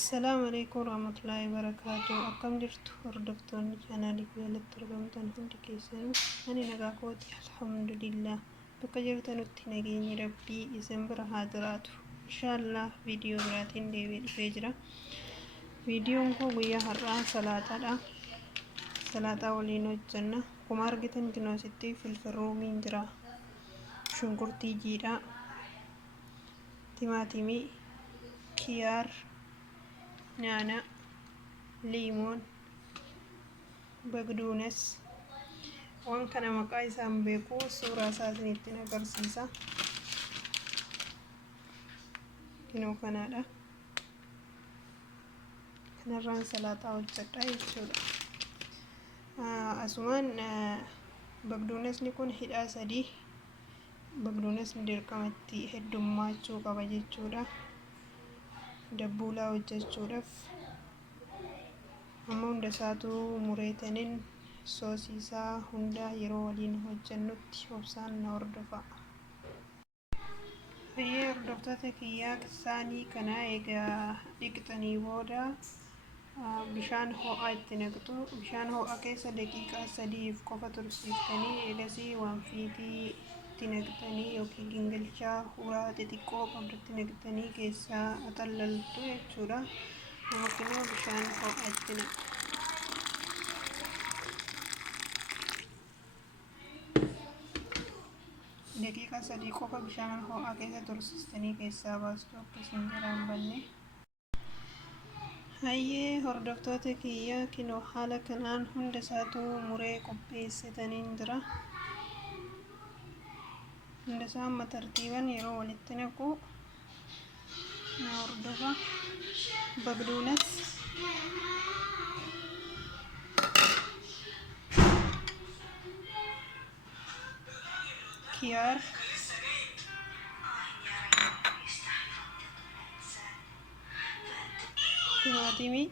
السلام عليكم ورحمة الله وبركاته. أكم درت هردفتون شانالي كويلة ترقمتن هندي كيسان أنا نقاكوتي الحمد لله بكجرتن التنجيني ربي إسمبر هادراتو إن شاء الله فيديو براتين ديويد فيجرا فيديو مكو ويا هرا صلاة ولينو جنة كمارجتن جنوستي في الفرومين جرا شنكرتي جيرا تيماتيمي كيار نانا ليمون بقدونس وان كان مقاي سامبيكو سورة ساسنيتين أقرسيسا كنو كنادا كنران صلاة وجدتا يجودا أسوان بقدونس نكون حدا سدي بقدونس ندير كمتي هدوم ماچو قبجي جودا دبولا وججودف amma hunda isaatu mureetaniin soosiisaa hunda yeroo waliin hojjannutti obsaan na hordofa. Fayyee hordoftoota kiyyaa isaanii kana egaa dhiqxanii booda bishaan ho'aa itti naqxu. Bishaan ho'aa keessa daqiiqaa 3 qofa tursiiftanii eegasii waanfiitii itti naqxanii yookiin gingilchaa uraa xixiqqoo qabdutti naqxanii keessaa axallaltu jechuudha. Mungkin bishaan ho'aa itti naqxu. daqiiqa 3 qofa bishaan ho'aa keessa tursiistanii keessaa baastu akkasiin jiraan banne. Hayyee hordoftoota kiyyaa kinoo haala kanaan hunda isaatu muree qopheessitaniin jira. Hunda isaa amma tartiiban yeroo walitti naqu na hordofa. Baqduunas kiyaar timaatimii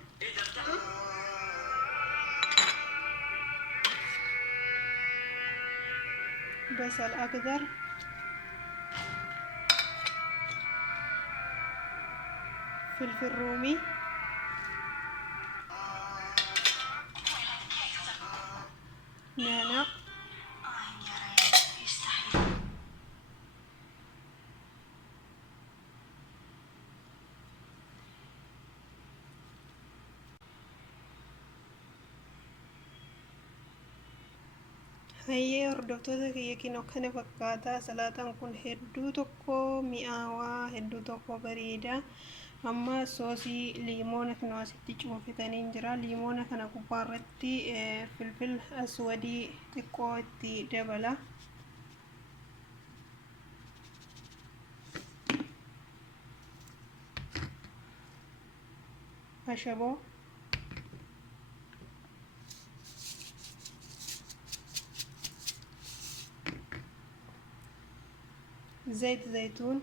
basal akdar filfil roomii naana hayyee hordoftoota kiyya kinoo kana fakkaata. Salaataan kun hedduu tokko mi'aawaa hedduu tokko bareeda. Amma soosii liimoona kinoo asitti cuunfitaniin jira. Liimoona kana gubbaa irratti filfil aswadii xiqqoo itti dabala. Ashaboo زيت زيتون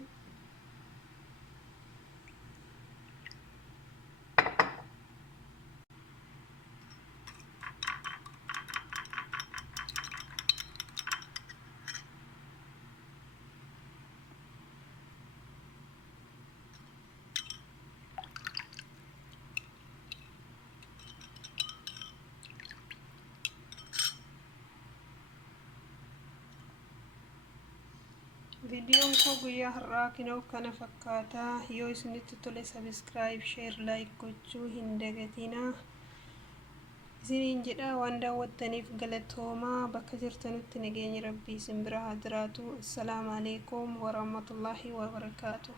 Videoon koo guyyaa har'aa kinoo kana fakkaata. Yoo isinitti tole subscribe, share, like gochuu hin dagatina. Isiniin jedha waan daawwattaniif galatoomaa. Bakka jirtanutti nageenyi Rabbii isin bira haa jiraatu. Assalaamu alaykum wa rahmatullahi wa barakaatuh.